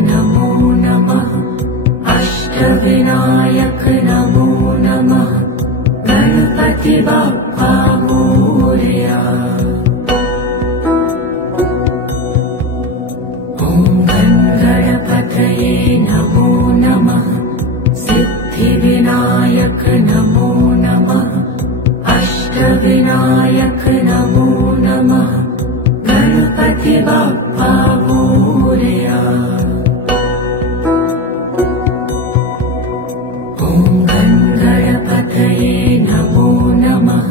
नमो नमः अष्टविनायक नमो नमः गणपति बप्पा मोरया। ॐ गणपतये नमो नमः सिद्धिविनायक नमो नमः अष्टविनायक नमो नमः गणपति बप्पा मोरया। ॐ गणपतये नमो नमः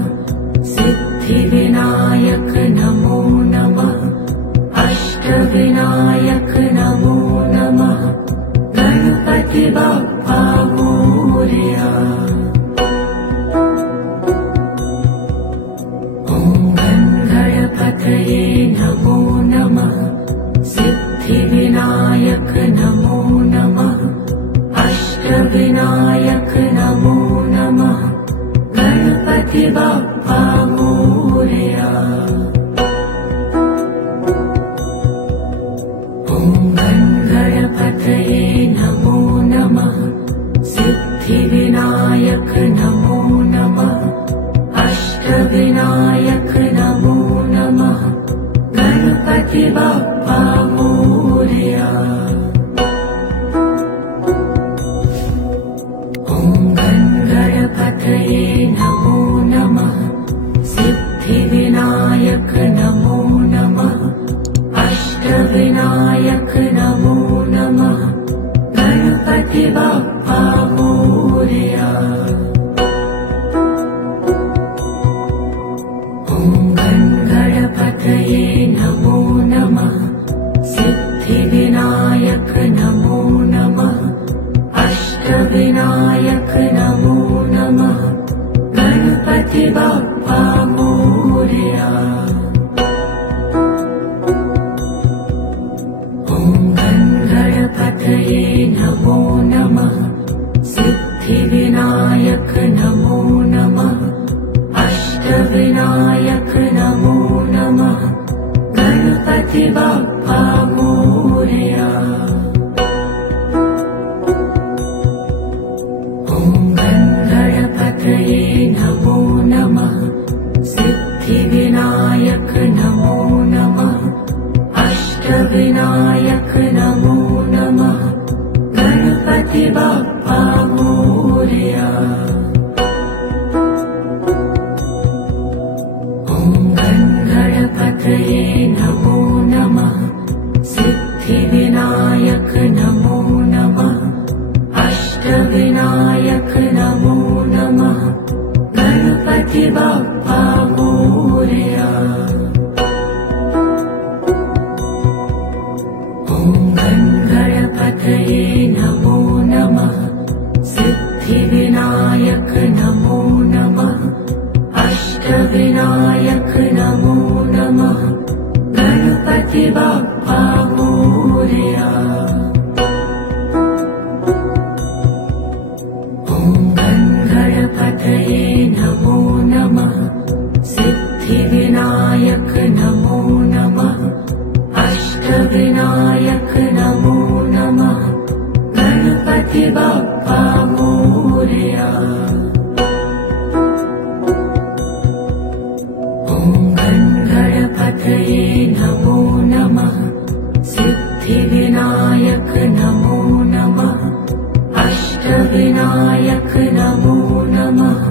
सिद्धिविनायक नमो नमः अष्टविनायक नमो नमः गणपति बप्पा मोरया। गणपतये नमो नमः सिद्धिविनायक नमो नमः अष्टविनायक नमो नमः गणपति बप्पा मोरया। ॐ गणपतये नमो नमः सिद्धिविनायक नमो नमः अष्टविनायक नमो नमः गणपति बप्पा मोरया। ॐ गणपतये नमो नमः सिद्धिविनायक नमो नमः अष्टविनायक नमो नमः गणपति बप्पा मोरया। गणपतये नमो नमः सिद्धिविनायक नमो नमः अष्टविनायक नमो नमः गणपति बप्पा मोरया। ॐ गणपतये नमो नमः सिद्धिविनायक नमो नमः अष्टविनायक नमो नमः गणपति बप्पा मोरया। ॐ गणपतये नमो नमः सिद्धिविनायक नमो नमः अष्टविनायक नमो नमः गणपति बप्पा मोरया। गणपतये नमो नमः सिद्धिविनायक नमो नमः अष्टविनायक नमो नमः गणपति बप्पा मोरया। ॐ गणपतये नमो नमः सिद्धिविनायक नमो नमः अष्टविनायक नमो नमः गणपति बप्पा मोरया। ॐ गणपतये नमो नमः सिद्धिविनायक नमो नमः अष्टविनायक नमो नमः गणपति बप्पा मोरया। गणपतये नमो नमः सिद्धिविनायक नमो नमः अष्टविनायक नमो नमः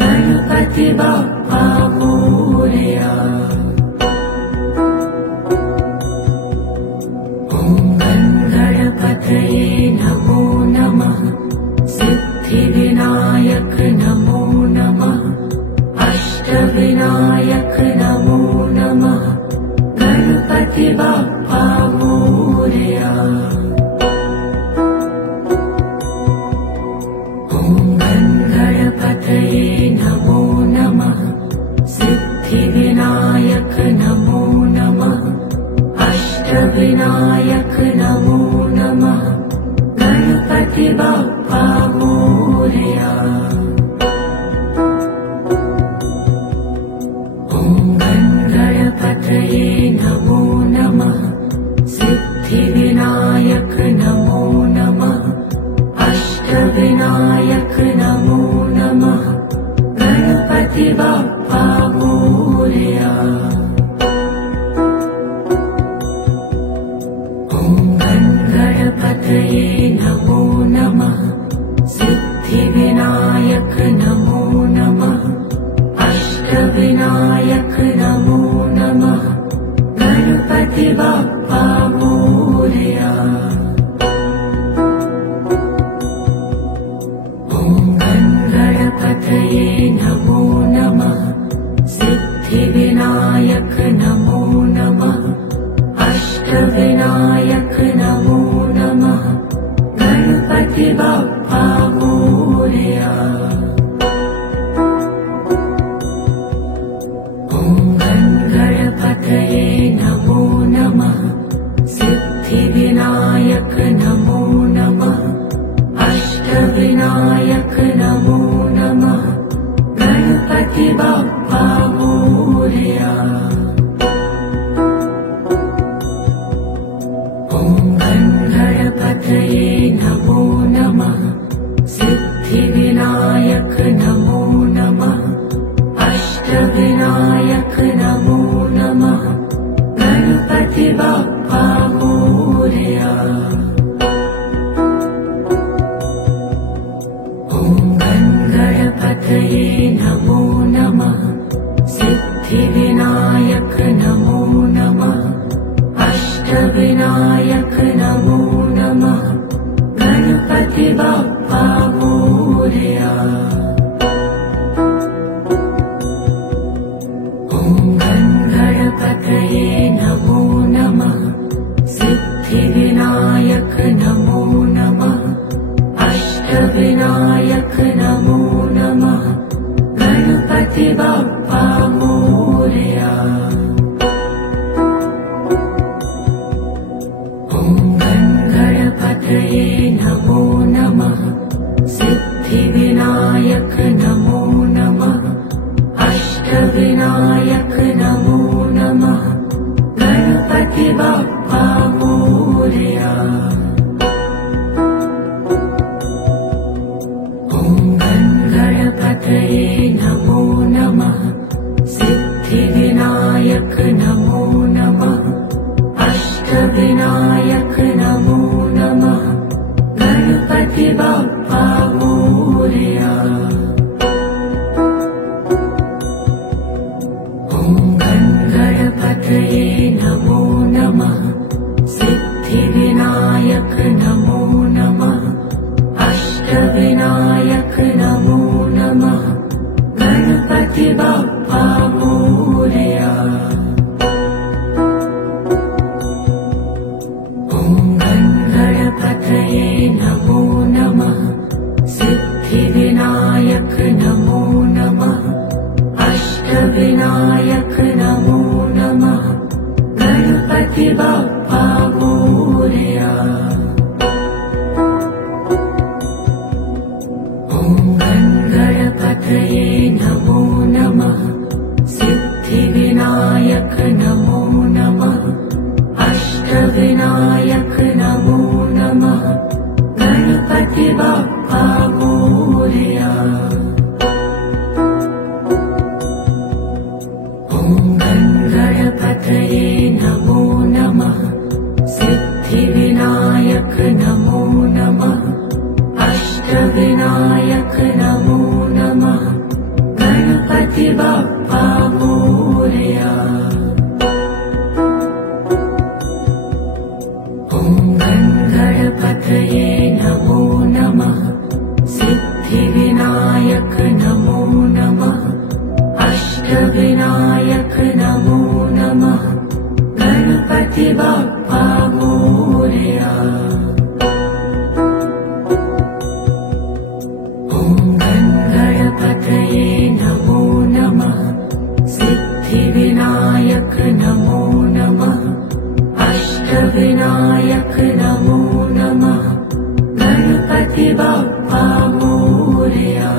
गणपति बप्पा मोरया। ॐ गणपतये नमो नमः सिद्धिविनायक नमो नमः अष्टविनायक नमो नमः गणपति बप्पा मोरया। ॐ गणपतये नमो नमः सिद्धिविनायक नमो नमः अष्टविनायक नमो नमः गणपति बप्पा मोरया। ॐ गणपतये नमो नमः नमो नमः अष्टविनायक नमो नमः गणपति बाप्पा मोरया। ॐ गणपतये नमो नमः सिद्धिविनायक नमो नमः अष्टविनायक नमो नमः गणपति बाप्पा मोरया। ॐ गणपतये नमो नमः सिद्धिविनायक नमो नमः अष्टविनायक नमो नमः गणपति बाप्पा मोरया। ॐ गणपतये नमो नमः सिद्धिविनायक नमो नमः अष्टविनायक नमो नमः गणपति बाप्पा मोरया। ॐ गणपतये नमो नमः सिद्धिविनायक नमो नमः अष्टविनायक नमो नमः गणपति बाप्पा मोरया। ॐ गणपतये नमो नमः सिद्धिविनायक नमो नमः अष्टविनायक नमो नमः गणपति बाप्पा मोरया। ॐ गणपतये नमो नमः सिद्धिविनायक नमो नमः अष्टविनायक नमो नमः गणपति बाप्पा मोरया। ॐ गणपतये नमो नमः सिद्धिविनायक नमो नमः अष्टविनायक नमो नमः गणपति बाप्पा मोरया। ॐ गणपतये नमो नमः सिद्धिविनायक नमो नमः अष्टविनायक नमो नमः गणपति बाप्पा मोरया। ॐ गणपतये नमो नमः सिद्धिविनायक नमो नमः अष्टविनायक नमो नमः गणपति बाप्पा मोरया। ॐ गणपतये नमो नमः सिद्धिविनायक नमो नमः अष्टविनायक नमो नमः गणपति बाप्पा मोरया। ॐ गणपतये नमो नमः सिद्धिविनायक नमो नमः अष्टविनायक नमो नमः गणपति बाप्पा मोरया। ॐ गणपतये नमो नमः सिद्धिविनायक नमो नमः अष्टविनायक नमो नमः गणपति बाप्पा मोरया। ॐ गणपतये नमो नमः सिद्धिविनायक नमो नमः अष्टविनायक नमो नमः गणपति बाप्पा मोरया। ॐ गणपतये नमो नमः सिद्धिविनायक नमो नमः अष्टविनायक नमो नमः गणपति बाप्पा मोरया।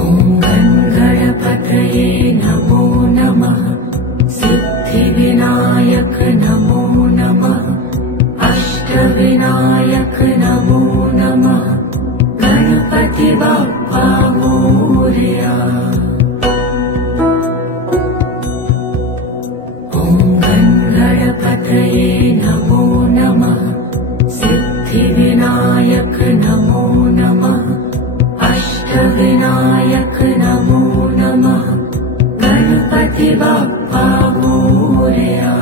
ॐ गणपतये नमो नमः सिद्धिविनायक सिद्धिविनायक नमो नमः अष्टविनायक नमो नमः गणपति बाप्पा मोरया। ॐ गणपतये नमो नमः सिद्धिविनायक नमो नमः अष्टविनायक नमो नमः गणपति बाप्पा मोरया।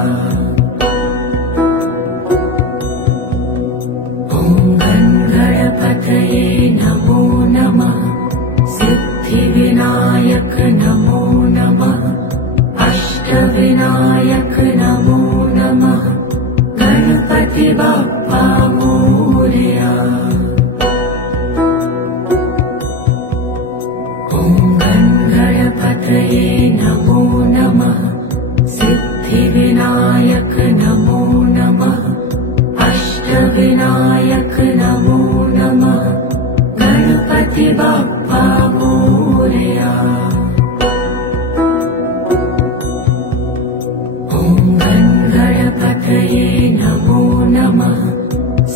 ॐ गणपतये नमो नमः सिद्धिविनायक नमो नमः अष्टविनायक नमो नमः गणपति बाप्पा मोरया। ॐ गणपतये नमो नमः सिद्धिविनायक नमो नमः अष्टविनायक नमो नमः गणपति बाप्पा मोरया। ॐ गणपतये नमो नमः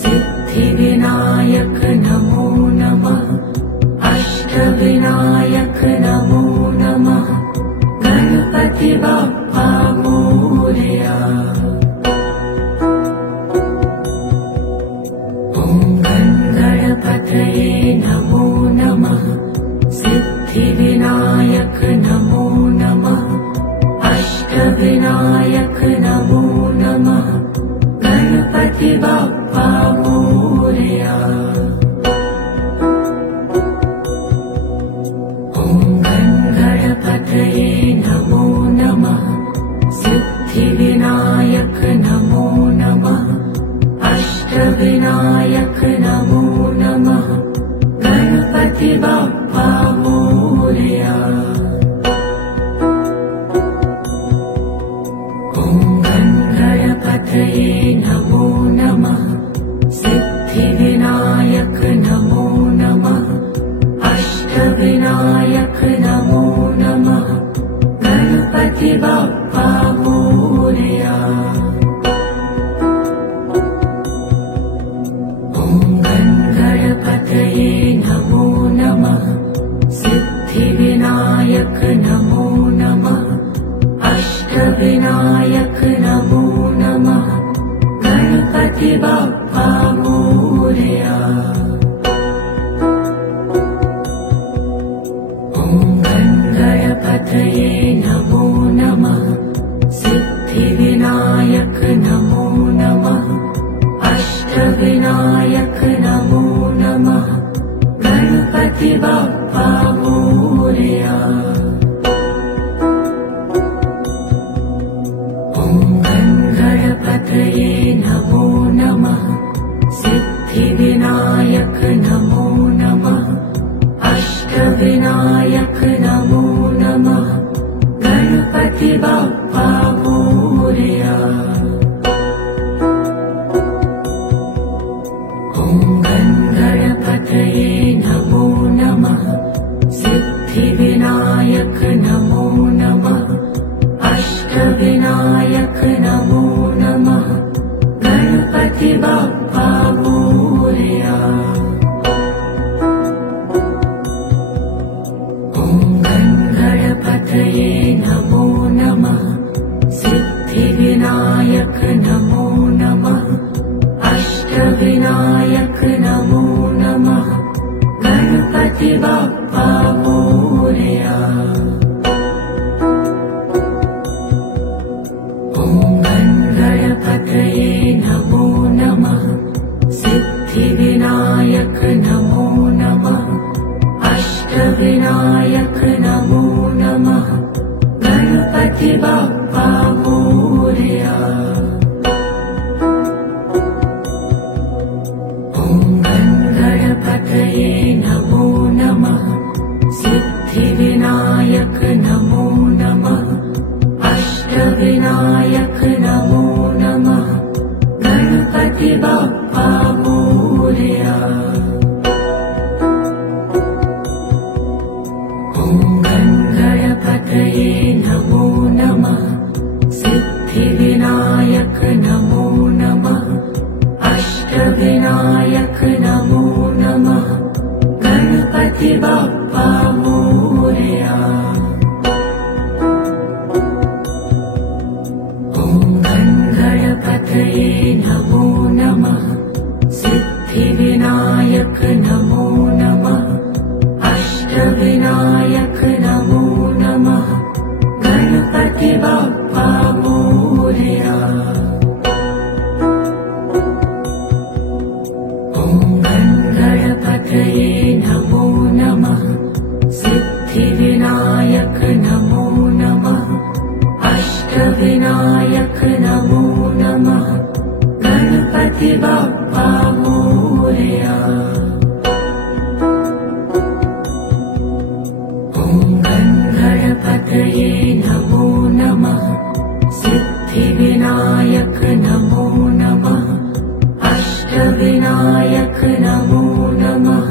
सिद्धिविनायक नमो नमः अष्टविनायक नमो नमः गणपति बाप्पा मोरया। ॐ गणपतये नमो नमः सिद्धिविनायक नमो नमः अष्टविनायक नमो नमः गणपति बाप्पा मोरया। ॐ गणपतये नमो नमः सिद्धिविनायक नमो नमः अष्टविनायक नमो नमः गणपति बाप्पा मोरया। ॐ गणपतये नमो नमः सिद्धिविनायक नमो नमः अष्टविनायक नमो नमः गणपति बाप्पा मोरया। ॐ गणपतये नमो नमः सिद्धिविनायक नमो नमः अष्टविनायक नमो नमः गणपति बाप्पा मोरया। ॐ गणपतये नमो नमः सिद्धिविनायक नमो नमः अष्टविनायक नमो नमः गणपति बाप्पा मोरया। ॐ गणपतये नमो नमः सिद्धिविनायक नमो नमः अष्टविनायक नमो नमः गणपति बाप्पा मोरया। ॐ गणपतये नमो नमः सिद्धिविनायक नमो नमः अष्टविनायक नमो नमः गणपति बाप्पा मोरया। ॐ गणपतये नमो नमः सिद्धिविनायक नमो नमः अष्टविनायक नमो नमः गणपति बाप्पा मोरया। ॐ गणपतये नमो नमः सिद्धिविनायक नमो नमः अष्टविनायक नमो नमः गणपति बाप्पा मोरया। ॐ गणपतये नमो नमः सिद्धिविनायक नमो नमः अष्टविनायक नमो नमः गणपति बाप्पा मोरया। ॐ गणपतये नमो नमः सिद्धिविनायक नमो नमः अष्टविनायक नमो नमः गणपति बाप्पा मोरया। ॐ गणपतये नमो नमः सिद्धिविनायक नमो नमः अष्टविनायक नमो नमः गणपति बाप्पा मोरया। ॐ गणपतये नमो नमः सिद्धिविनायक नमो नमः अष्टविनायक नमो नमः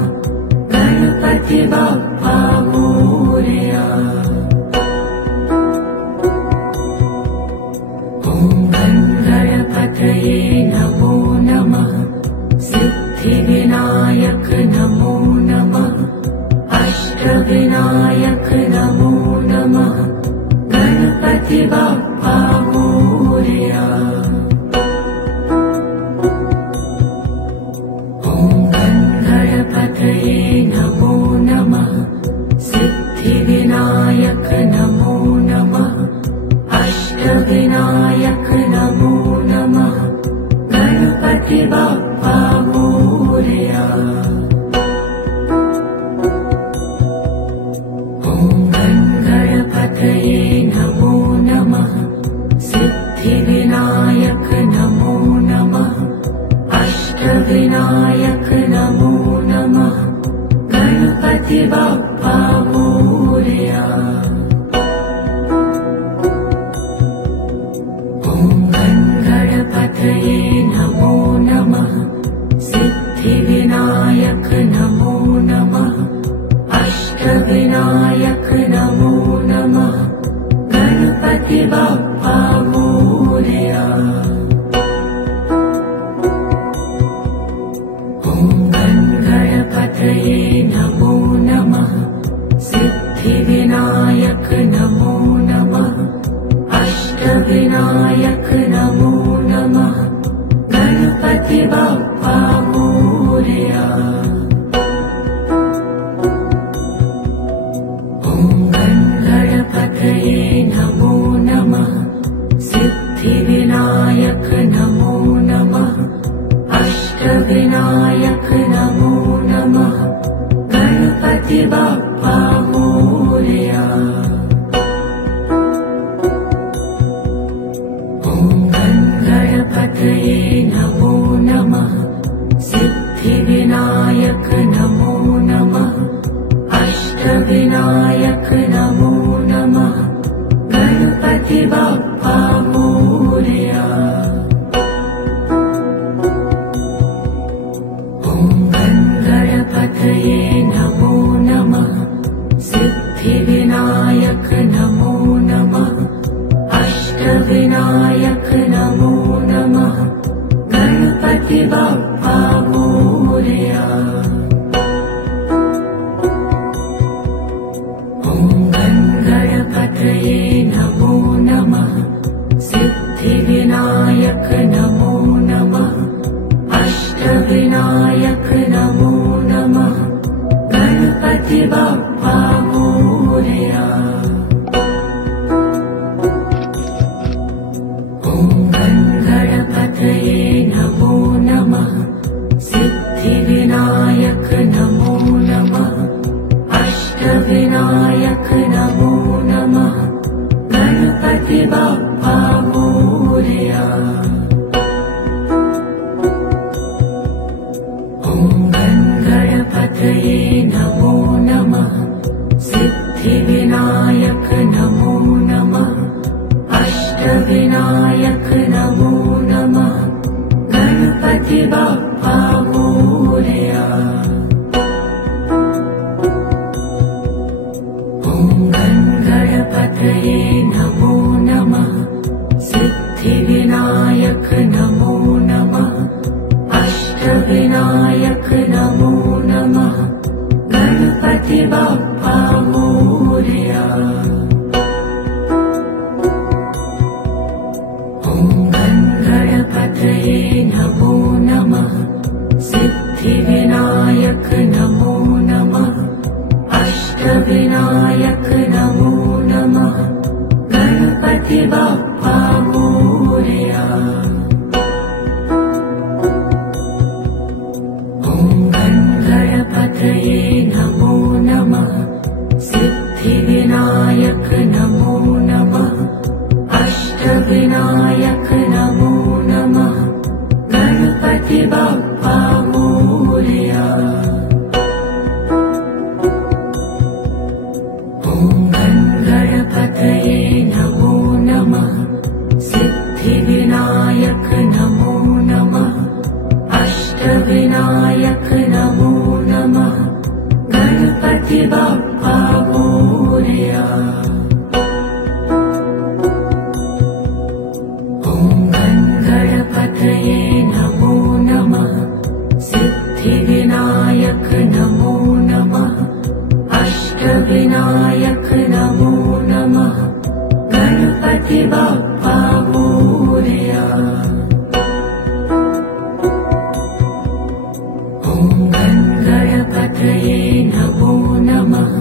गणपति बाप्पा मोरया। ॐ गणपतये नमो नमः सिद्धिविनायक नमो नमः अष्टविनायक नमो नमः गणपति बाप्पा मोरया। ॐ गणपतये नमो नमः सिद्धिविनायक नमो नमः अष्टविनायक नमो नमः गणपति बाप्पा मोरया। ॐ गणपतये नमो नमः सिद्धिविनायक नमो नमः अष्टविनायक नमो नमः गणपति बाप्पा मोरया। ॐ गणपतये नमो नमः सिद्धिविनायक नमो नमः अष्टविनायक नमो नमः गणपति बाप्पा मोरया। ॐ गणपतये नमो नमः सिद्धिविनायक नमो नमः अष्टविनायक नमो नमः गणपति बाप्पा मोरया। ॐ गणपतये नमो नमः सिद्धिविनायक नमो नमः अष्टविनायक नमो नमः गणपति बाप्पा मोरया। ॐ गणपतये नमो नमः सिद्धिविनायक नमो नमः अष्टविनायक नमो नमः गणपति बाप्पा मोरया। ॐ गणपतये नमो नमः सिद्धिविनायक नमो नमः अष्टविनायक नमो नमः सिद्धिविनायक नमो नमः अष्टविनायक नमो नमः गणपति बाप्पा मोरया। ॐ गणपतये नमो नमः सिद्धिविनायक नमो नमः अष्टविनायक नमो नमः गणपति बाप्पा मोरया। ॐ गणपतये नमो नमः सिद्धिविनायक नमो नमः अष्टविनायक नमो नमः गणपति बाप्पा मोरया। ॐ गणपतये नमो नमः सिद्धिविनायक नमो नमः अष्टविनायक नमो नमः गणपति बाप्पा मोरया। ॐ गणपतये नमो नमः सिद्धिविनायक नमो नमः अष्टविनायक नमो नमः गणपति बाप्पा मोरया। ॐ गणपतये नमो नमः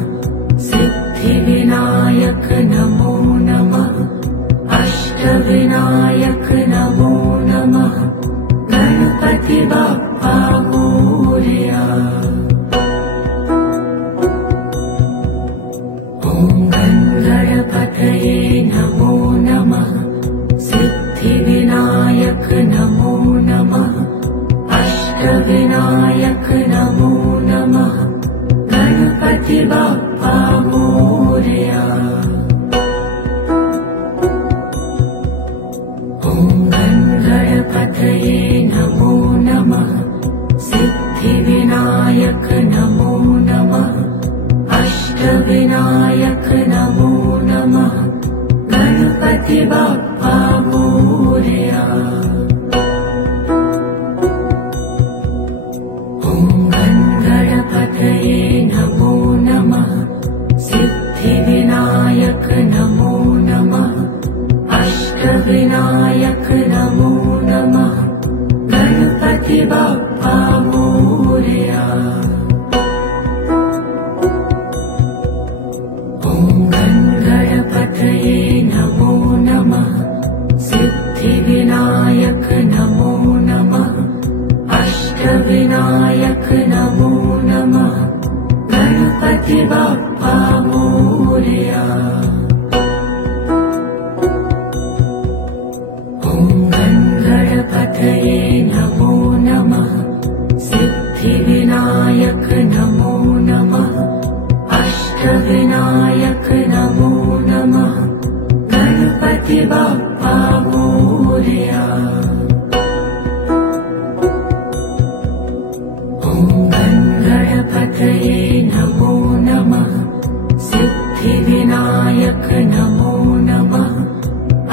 सिद्धिविनायक नमो नमः अष्टविनायक नमो नमः गणपति बाप्पा मोरया। ॐ गणपतये नमो नमः सिद्धिविनायक नमो नमः अष्टविनायक नमो नमः गणपति बाप्पा मोरया। ॐ गणपतये नमो नमः सिद्धिविनायक नमो नमः अष्टविनायक नमो नमः गणपति बाप्पा मोरया। ॐ गणपतये नमो नमः सिद्धिविनायक नमो नमः अष्टविनायक नमो नमः गणपति बाप्पा मोरया। ॐ गणपतये नमो नमः सिद्धिविनायक नमो नमः अष्टविनायक नमो नमः गणपति बाप्पा मोरया। ॐ गणपतये नमो नमः सिद्धिविनायक नमो नमः अष्टविनायक नमो नमः गणपति बाप्पा मोरया। ॐ गणपतये नमो नमः सिद्धिविनायक नमो नमः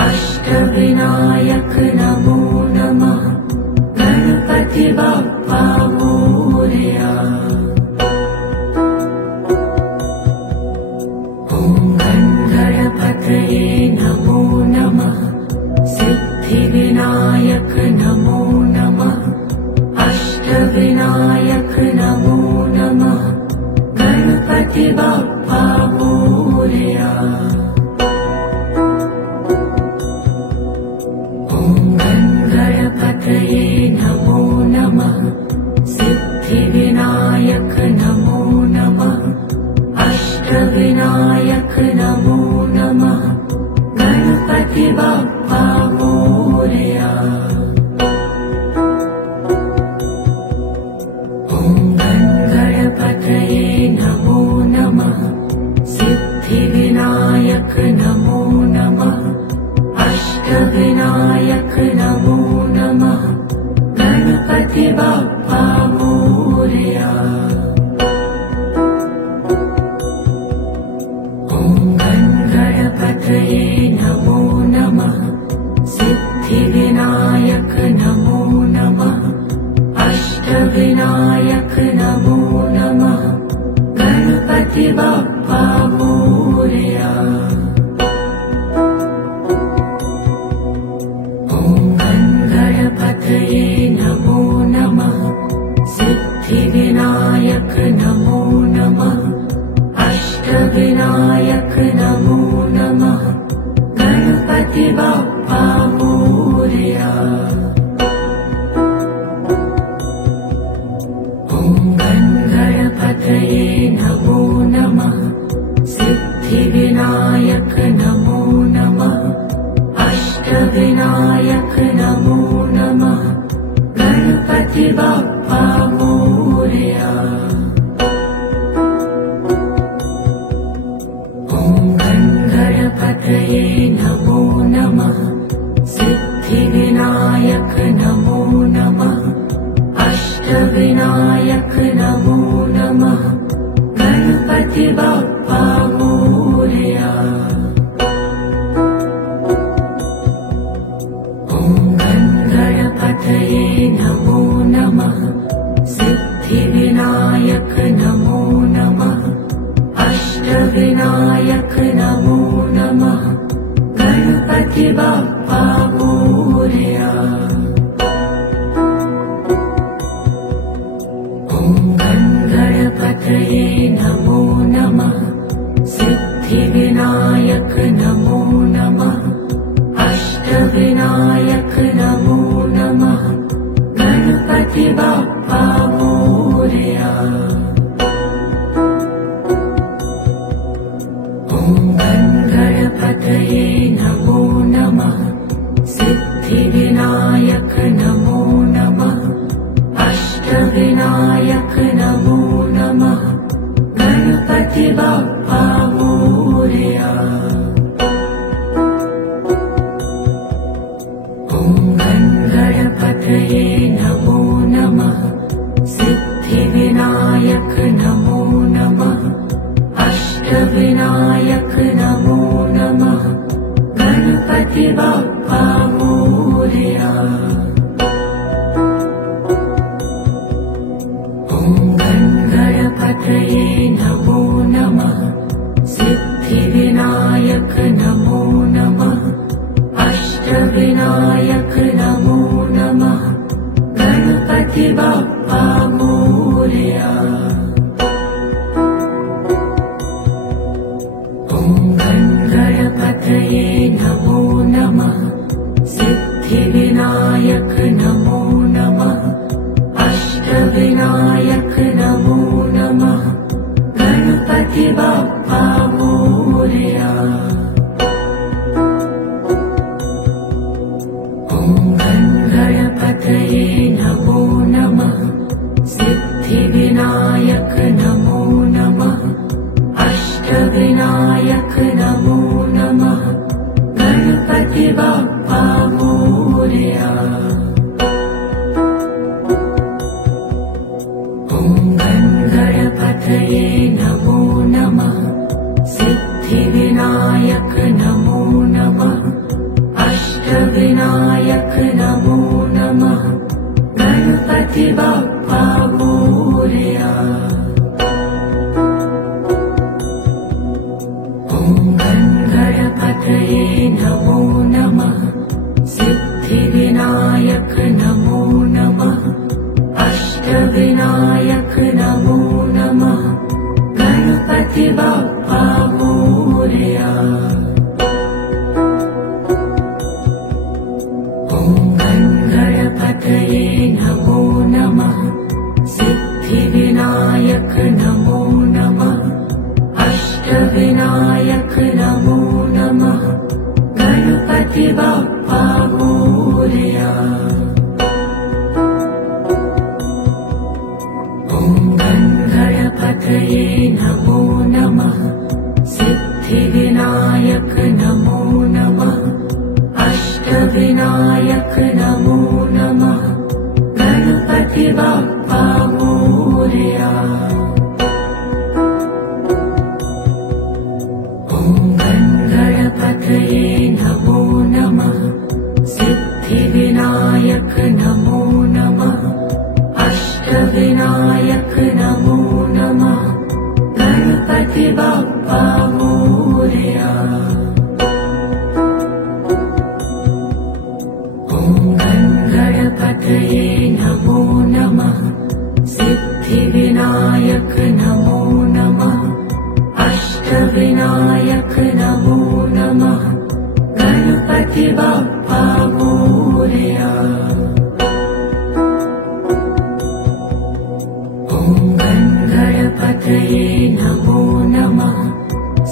अष्टविनायक नमो नमः गणपति बाप्पा मोरया। ॐ गणपतये नमो नमः सिद्धिविनायक नमो नमः अष्टविनायक नमो नमः गणपति बाप्पा मोरया। ॐ गणपतये नमो नमः सिद्धिविनायक नमो नमः अष्टविनायक नमो नमः गणपति बाप्पा मोरया। ॐ गणपतये नमो नमः नमो नमः अष्टविनायक नमो नमः गणपति बाप्पा मोरया। ॐ गणपतये नमो नमः सिद्धिविनायक नमो नमः अष्टविनायक नमो नमः गणपति बाप्पा मोरया। ॐ गणपतये नमो नमः सिद्धिविनायक नमो नमः अष्टविनायक नमो नमः गणपति बाप्पा मोरया। ॐ गणपतये नमो नमः सिद्धिविनायक नमो नमः अष्टविनायक नमो नमः गणपति बाप्पा मोरया। ॐ गणपतये नमो नमः सिद्धिविनायक नमो नमः अष्टविनायक नमो नमः गणपति बाप्पा मोरया। ॐ गणपतये नमो नमः सिद्धिविनायक नमो नमः अष्टविनायक नमो नमः गणपति बाप्पा मोरया। ॐ गणपतये नमो नमः सिद्धिविनायक नमो नमः अष्टविनायक नमो नमः गणपति बाप्पा मोरया। ॐ गणपतये नमो नमः सिद्धिविनायक नमो नमः अष्टविनायक नमो नमः गणपति बाप्पा मोरया। ॐ गणपतये नमो नमः सिद्धिविनायक नमो नमः अष्टविनायक नमो नमः गणपति बाप्पा मोरया। ॐ गणपतये नमो नमः सिद्धिविनायक नमो नमः अष्टविनायक नमो नमः गणपति बाप्पा मोरया। ॐ गणपतये नमो नमः सिद्धिविनायक नमो नमः अष्टविनायक नमो नमः गणपति बाप्पा मोरया। ॐ गणपतये नमो नमः सिद्धिविनायक नमो नमः अष्टविनायक नमो नमः गणपति बाप्पा मोरया। ॐ गणपतये नमो नमः सिद्धिविनायक नमो नमः अष्टविनायक नमो नमः गणपति बाप्पा मोरया। ॐ गणपतये नमो नमः सिद्धिविनायक नमो नमः अष्टविनायक नमो नमः गणपति बाप्पा मोरया। ॐ गणपतये नमो नमः सिद्धिविनायक नमो नमः अष्टविनायक नमो नमः गणपति बाप्पा मोरया। ॐ गणपतये नमो नमः अष्टविनायक नमो नमः अष्टविनायक नमो नमः गणपति बाप्पा मोरया। ॐ गणपतये नमो नमः सिद्धिविनायक नमो नमः अष्टविनायक नमो नमः गणपति बाप्पा मोरया। ॐ गणपतये नमो नमः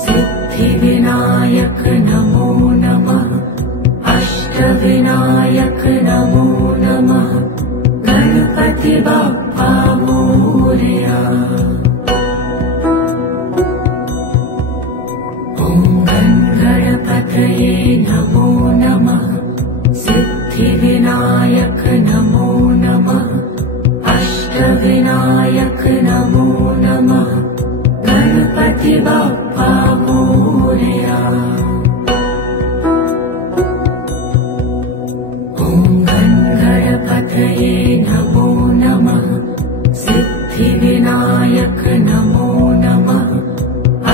सिद्धिविनायक नमो नमः अष्टविनायक नमो नमः गणपति बाप्पा मोरया। ॐ गणपतये नमो नमः सिद्धिविनायक नमो नमः अष्टविनायक नमो नमः गणपति बाप्पा मोरया। ॐ गणपतये नमो नमः सिद्धिविनायक नमो नमः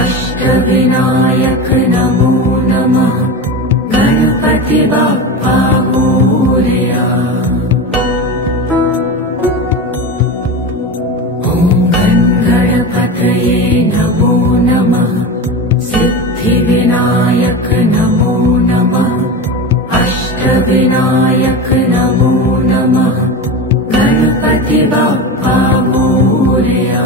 अष्टविनायक नमो नमः गणपति बाप्पा मोरया। ॐ गणपतये नमो नमः सिद्धिविनायक नमो नमः अष्टविनायक नमो नमः गणपति बाप्पा मोरया।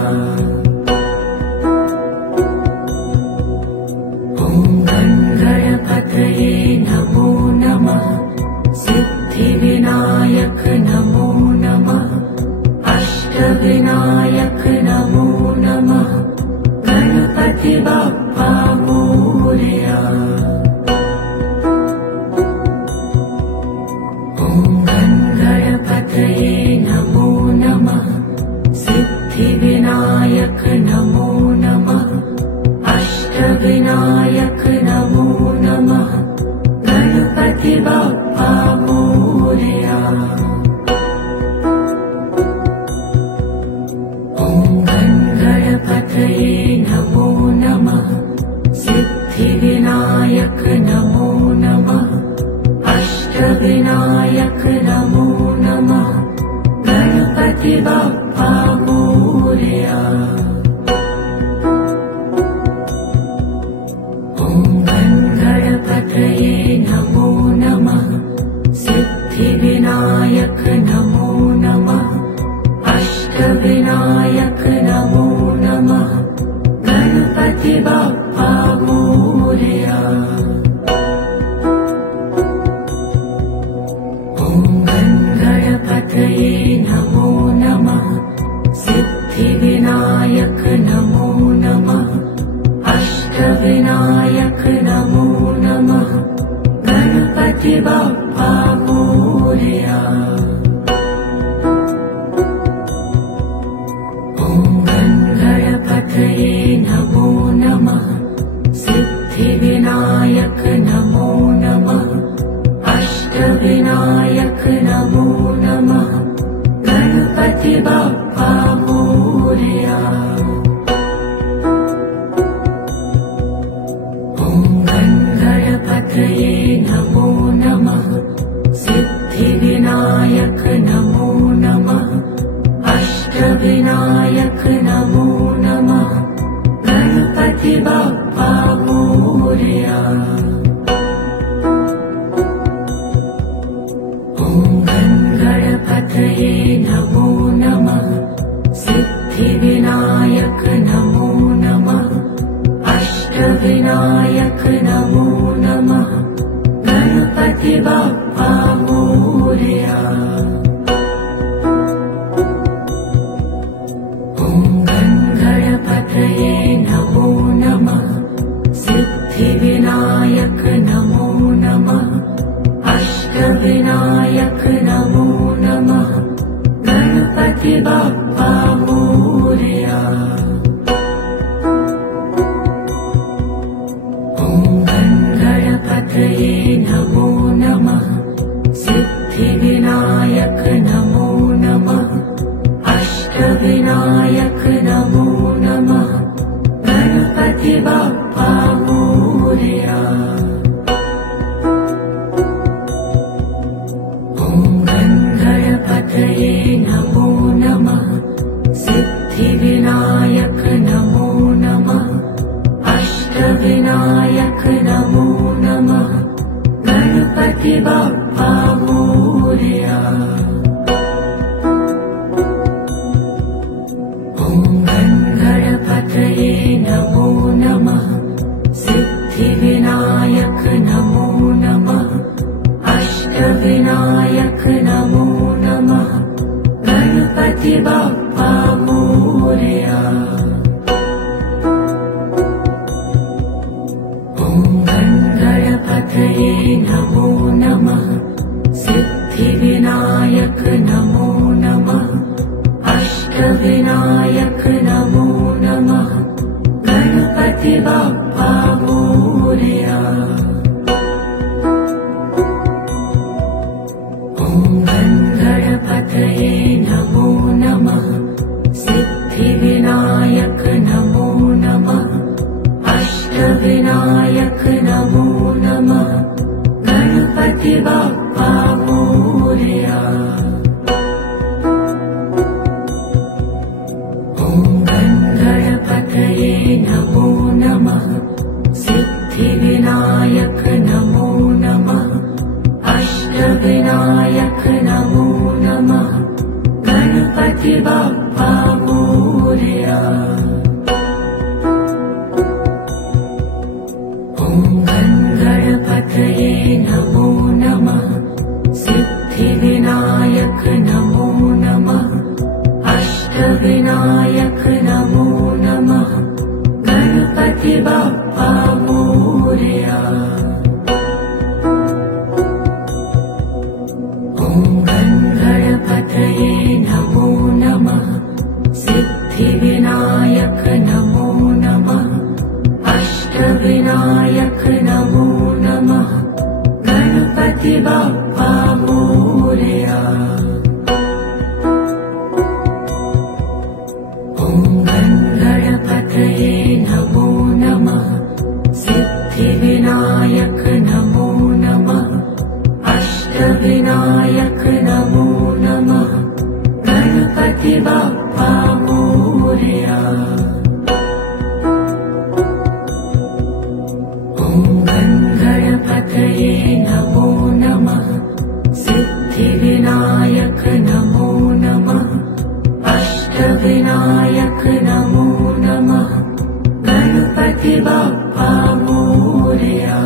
ॐ गणपतये नमो नमः सिद्धिविनायक नमो नमः अष्टविनायक नमो नमः गणपति बाप्पा मोरया। ॐ गणपतये नमो नमः सिद्धिविनायक नमो नमः अष्टविनायक नमो नमः गणपति बाप्पा मोरया। ॐ गणपतये नमो नमः सिद्धिविनायक नमो नमः अष्टविनायक नमो नमः गणपति बाप्पा मोरया। ॐ गणपतये नमो नमः सिद्धिविनायक नमो नमः अष्टविनायक नमो नमः गणपति बाप्पा मोरया। ॐ गणपतये नमो नमः सिद्धिविनायक नमो नमः अष्टविनायक नमो नमः गणपति बाप्पा मोरया। ॐ गणपतये नमो नमः सिद्धिविनायक नमो नमः अष्टविनायक नमो नमः गणपति बाप्पा मोरया। ॐ गणपतये नमो नमः सिद्धिविनायक नमो नमः अष्टविनायक नमो नमः गणपति बाप्पा मोरया। ॐ गणपतये नमो नमः सिद्धिविनायक नमो नमः अष्टविनायक नमो नमः गणपति बाप्पा मोरया। ॐ गणपतये नमो नमः सिद्धिविनायक नमो नमः अष्टविनायक नमो नमः गणपति बाप्पा मोरया। ॐ गणपतये नमो नमः सिद्धिविनायक नमो नमः अष्टविनायक नमो नमः गणपति बाप्पा मोरया। ॐ गणपतये नमो नमः सिद्धिविनायक नमो नमः अष्टविनायक नमो नमः गणपति बाप्पा मोरया। ॐ गणपतये नमो नमः सिद्धिविनायक नमो नमः अष्टविनायक नमो नमः गणपति बाप्पा मोरया। ॐ गणपतये नमो नमः सिद्धिविनायक नमो नमः अष्टविनायक नमो नमः गणपति बाप्पा मोरया। ॐ गणपतये नमो नमः सिद्धिविनायक नमो नमः अष्टविनायक नमो नमः गणपति बाप्पा मोरया। ॐ गणपतये नमो नमः सिद्धिविनायक नमो नमः अष्टविनायक नमो नमः गणपति बाप्पा मोरया। ॐ गणपतये नमो नमः सिद्धिविनायक नमो नमः अष्टविनायक नमो नमः गणपति बाप्पा मोरया। ॐ गणपतये नमो नमः सिद्धिविनायक नमो नमः अष्टविनायक नमो नमः गणपति बाप्पा मोरया। ॐ गणपतये नमो नमः सिद्धिविनायक नमो नमः अष्टविनायक नमो नमः गणपति बाप्पा मोरया। ॐ गणपतये नमो नमः सिद्धिविनायक नमो नमः अष्टविनायक नमो नमः गणपति बाप्पा मोरया।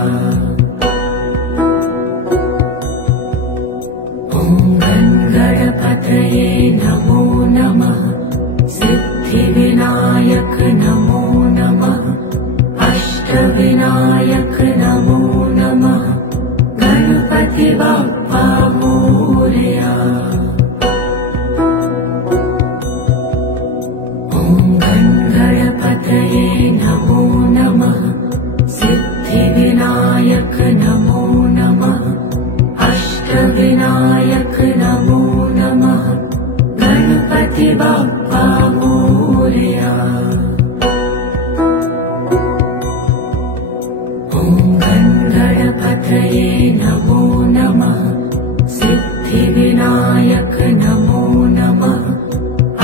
ॐ गणपतये नमो नमः सिद्धिविनायक नमो नमः अष्टविनायक नमो नमः गणपति बाप्पा मोरया। ॐ गणपतये नमो नमः सिद्धिविनायक नमो नमः अष्टविनायक नमो नमः गणपति बाप्पा मोरया। ॐ गणपतये नमो नमः सिद्धिविनायक नमो नमः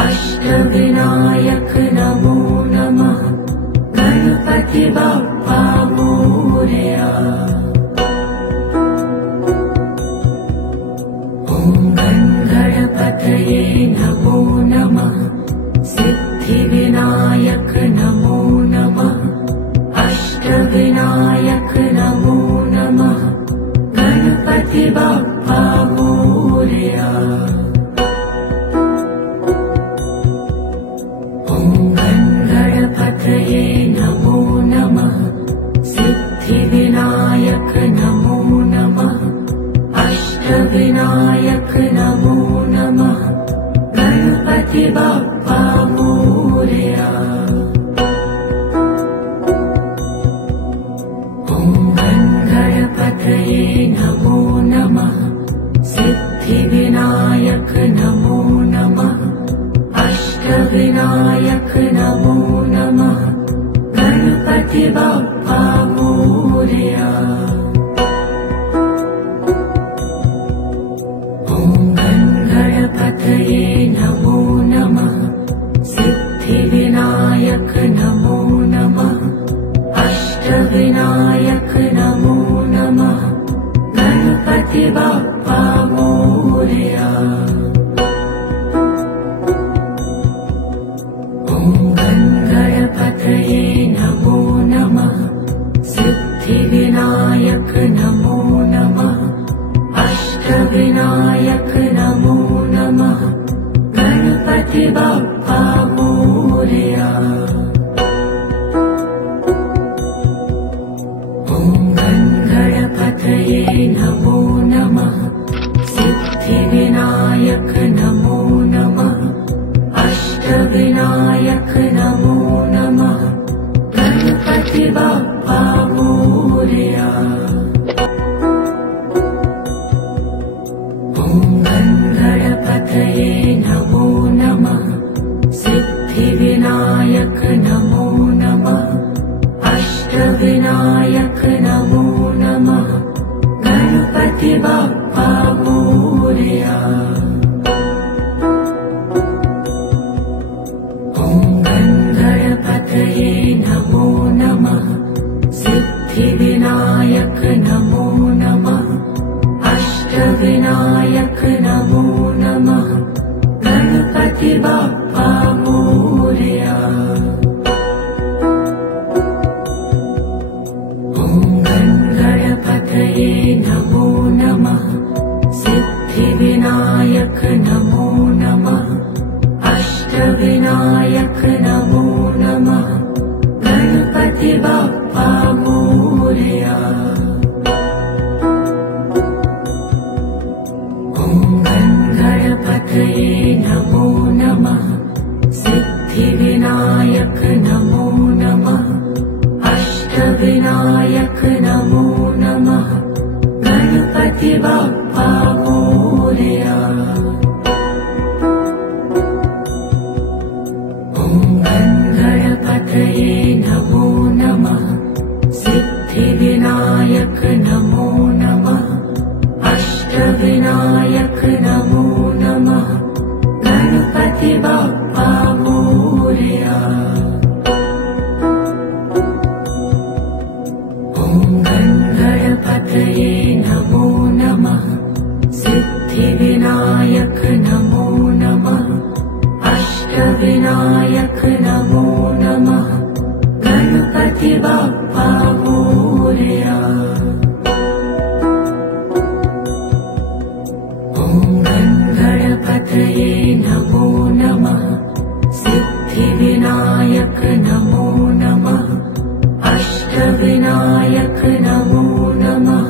अष्टविनायक नमो नमः गणपति बाप्पा मोरया। ॐ गणपतये नमो नमः सिद्धिविनायक नमो नमः अष्टविनायक नमो नमः गणपति बाप्पा मोरया। ॐ गणपतये नमो नमः सिद्धिविनायक नमो नमः अष्टविनायक नमो नमः गणपति गणपतये नमो नमः सिद्धिविनायक नमो नमः अष्टविनायक नमो नमः गणपति बाप्पा मोरया। ॐ गणपतये नमो नमः सिद्धिविनायक नमो नमः अष्टविनायक नमो नमः गणपति बाप्पा मोरया। ॐ गणपतये नमो नमः सिद्धिविनायक नमो नमः अष्टविनायक नमो नमः गणपति बाप्पा मोरया। ॐ गणपतये नमो नमः सिद्धिविनायक नमो नमः अष्टविनायक नमो नमः गणपति बाप्पा मोरया। ॐ गणपतये नमो नमः सिद्धिविनायक नमो नमः अष्टविनायक नमो नमः गणपति बाप्पा मोरया। ॐ गणपतये नमो नमः सिद्धिविनायक नमो नमः अष्टविनायक नमो नमः गणपति बाप्पा मोरया। ॐ गणपतये नमो नमः सिद्धिविनायक नमो नमः अष्टविनायक नमो नमः गणपति बाप्पा मोरया। ॐ गणपतये नमो नमः सिद्धिविनायक नमो नमः अष्टविनायक नमो नमः गणपति बाप्पा मोरया। ॐ गणपतये नमो नमः सिद्धिविनायक नमो नमः अष्टविनायक नमो नमः गणपति बाप्पा मोरया। ॐ गणपतये नमो नमः सिद्धिविनायक नमो नमः अष्टविनायक नमो नमः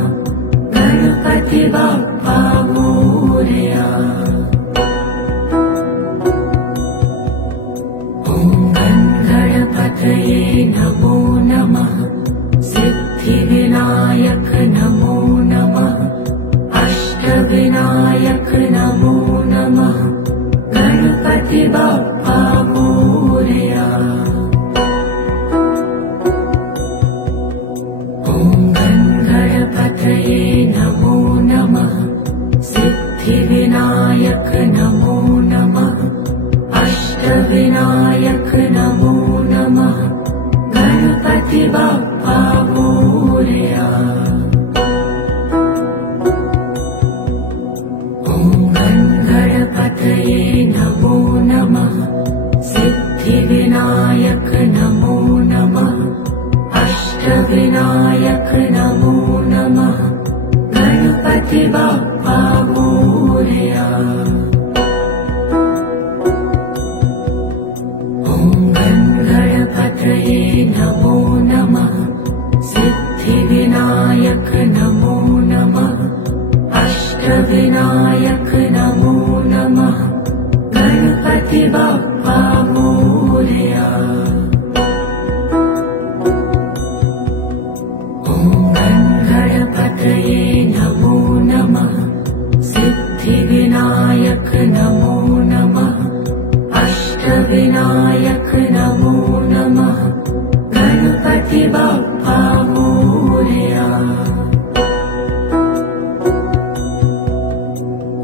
गणपति बाप्पा मोरया। ॐ गणपतये नमो नमः सिद्धिविनायक नमो नमः अष्टविनायक नमो नमः गणपति बाप्पा मोरया। ॐ गणपतये नमो नमः सिद्धिविनायक नमो नमः अष्टविनायक नमो नमः गणपति बाप्पा मोरया। ॐ गणपतये नमो नमः सिद्धिविनायक नमो नमः अष्टविनायक नमो नमः गणपति बाप्पा मोरया। ॐ गणपतये नमो नमः सिद्धिविनायक नमो नमः अष्टविनायक नमो नमः गणपति बाप्पा मोरया। ॐ गणपतये नमो नमः सिद्धिविनायक नमो नमः अष्टविनायक नमो नमः गणपति बाप्पा मोरया।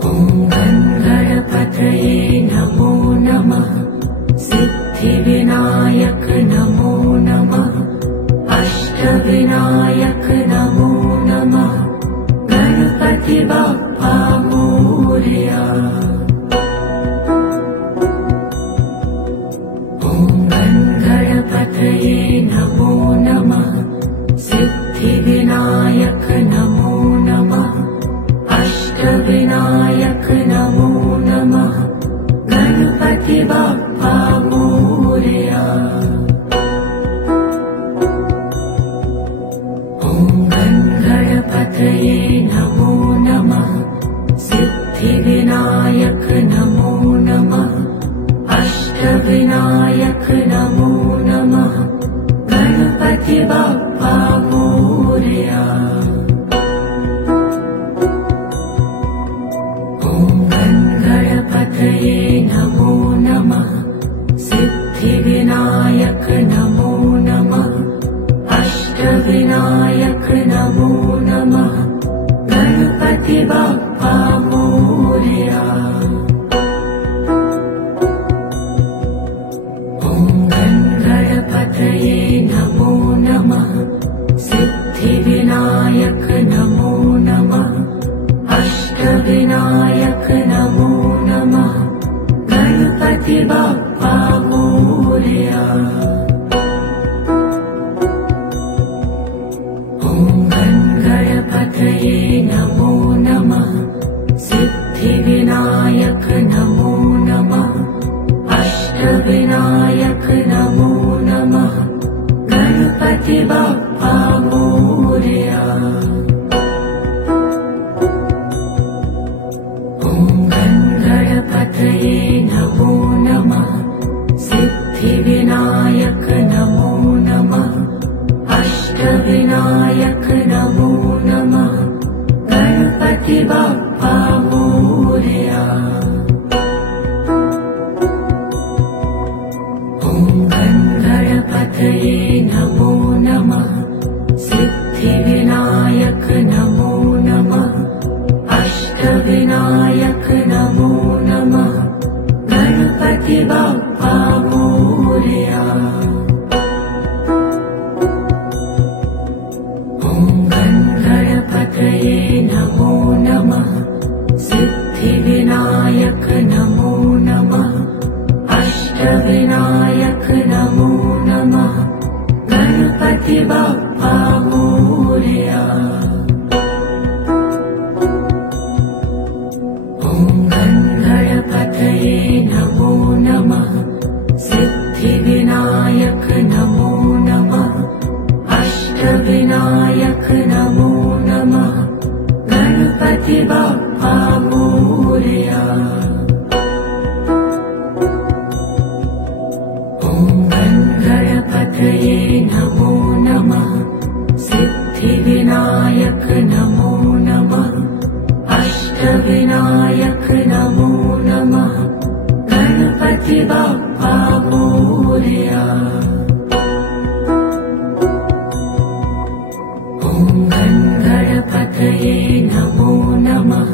ॐ गणपतये गणपति बाप्पा मोरया। ॐ गणपतये नमो नमः। सिद्धिविनायक नमो नमः। अष्टविनायक नमो नमः। गणपति बाप्पा मोरया। गणपतये नमो नमः। सिद्धिविनायक नमो नमः। अष्टविनायक नमो नमः। गणपति बाप्पा मोरया। ॐ गणपतये नमो नमः। सिद्धिविनायक नमो नमः। अष्टविनायक नमो नमः। गणपति बाप्पा मोरया। ॐ गणपतये नमो नमः। सिद्धिविनायक नमो नमः। अष्टविनायक नमो नमः। गणपति बाप्पा मोरया। गणपतये नमो नमः। सिद्धिविनायक नमो नमः। अष्टविनायक नमो नमः। गणपति बाप्पा मोरया। ॐ गणपतये नमो नमः। सिद्धिविनायक नमो नमः। अष्टविनायक नमो नमः। गणपति बाप्पा मोरया। ॐ गणपतये नमो नमः।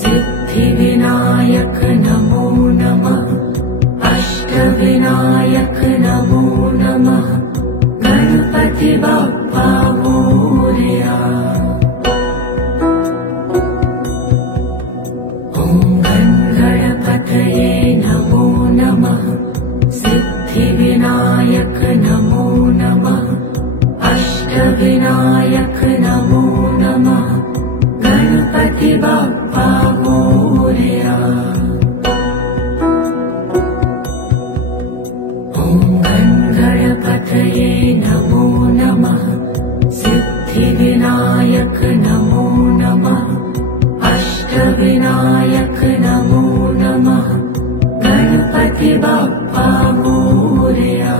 सिद्धिविनायक नमो नमः। अष्टविनायक नमो नमः। गणपति बाप्पा मोरया। गणपतये नमो नमः। सिद्धिविनायक नमो नमः। अष्टविनायक नमो नमः। गणपति बाप्पा मोरया। ॐ गणपतये नमो नमः। सिद्धिविनायक नमो नमः। अष्टविनायक नमो नमः। गणपति बाप्पा मोरया।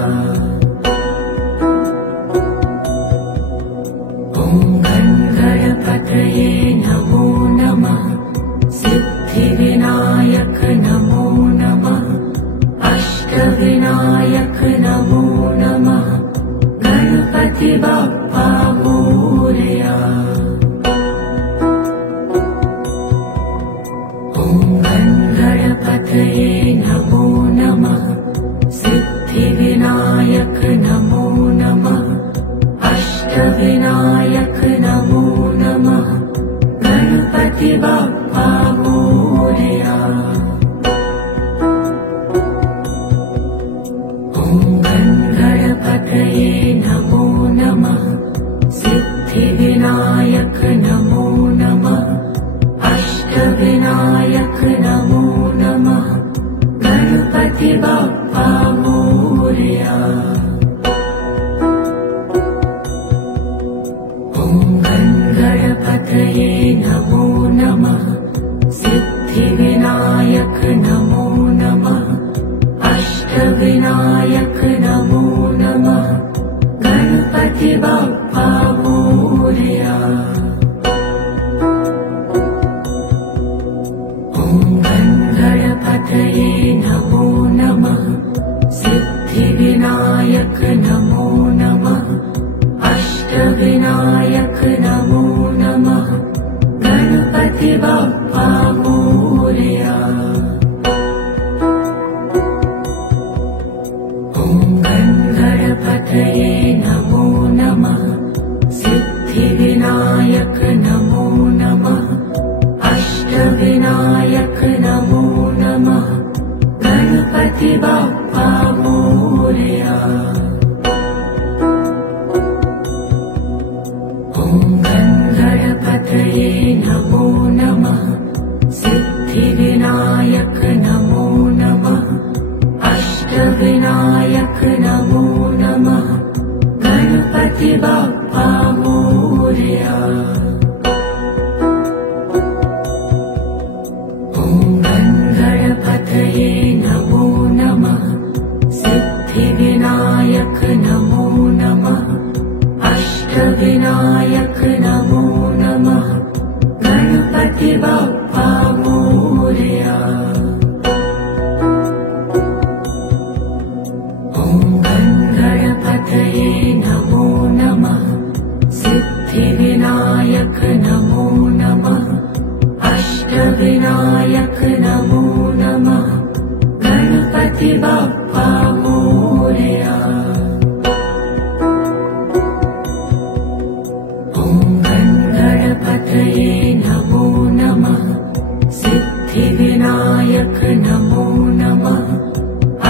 ॐ गणपतये नमो नमः। सिद्धिविनायक नमो नमः। अष्टविनायक नमो नमः। गणपति बाप्पा मोरया। ॐ गणपतये नमो नमः। सिद्धिविनायक नमो नमः। अष्टविनायक नमो नमः। गणपति बाप्पा मोरया। ॐ गणपतये नमो नमः। सिद्धिविनायक नमो नमः। अष्टविनायक नमो नमः। गणपति बाप्पा मोरया। ॐ गणपतये नमो नमः। सिद्धिविनायक नमो नमः। अष्टविनायक नमो नमः। गणपति बाप्पा मोरया। ॐ गणपतये नमो नमः। सिद्धिविनायक गणपति बाप्पा मोरया। ॐ गणपतये नमो नमः। सिद्धिविनायक नमो नमः। अष्टविनायक नमो नमः। गणपति बाप्पा मोरया। गणपतये नमो नमः। सिद्धिविनायक नमो नमः। अष्टविनायक नमो नमः। गणपति बाप्पा मोरया। ॐ गणपतये नमो नमः। सिद्धिविनायक नमो नमः। अष्टविनायक नमो नमः। गणपति बाप्पा मोरया। ॐ गणपतये नमो नमः। सिद्धिविनायक नमो नमः।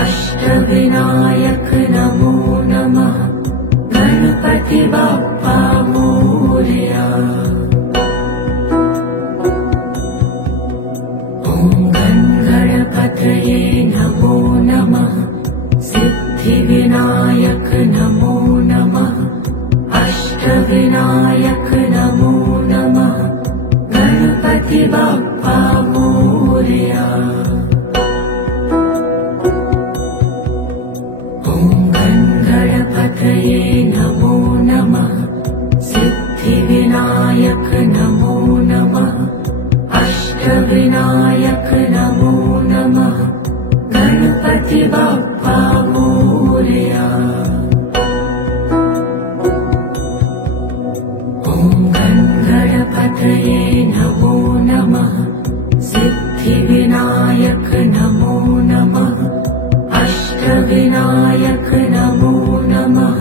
अष्टविनायक नमो नमः। गणपति बाप्पा मोरया। गणपतये नमो नमः। सिद्धिविनायक नमो नमः। अष्टविनायक नमो नमः। गणपति बाप्पा मोरया। ॐ गणपतये नमो नमः। सिद्धिविनायक नमो नमः। अष्टविनायक नमो नमः। गणपति बाप्पा मोरया। ॐ गणपतये नमो नमः। सिद्धिविनायक नमो नमः। अष्टविनायक नमो नमः।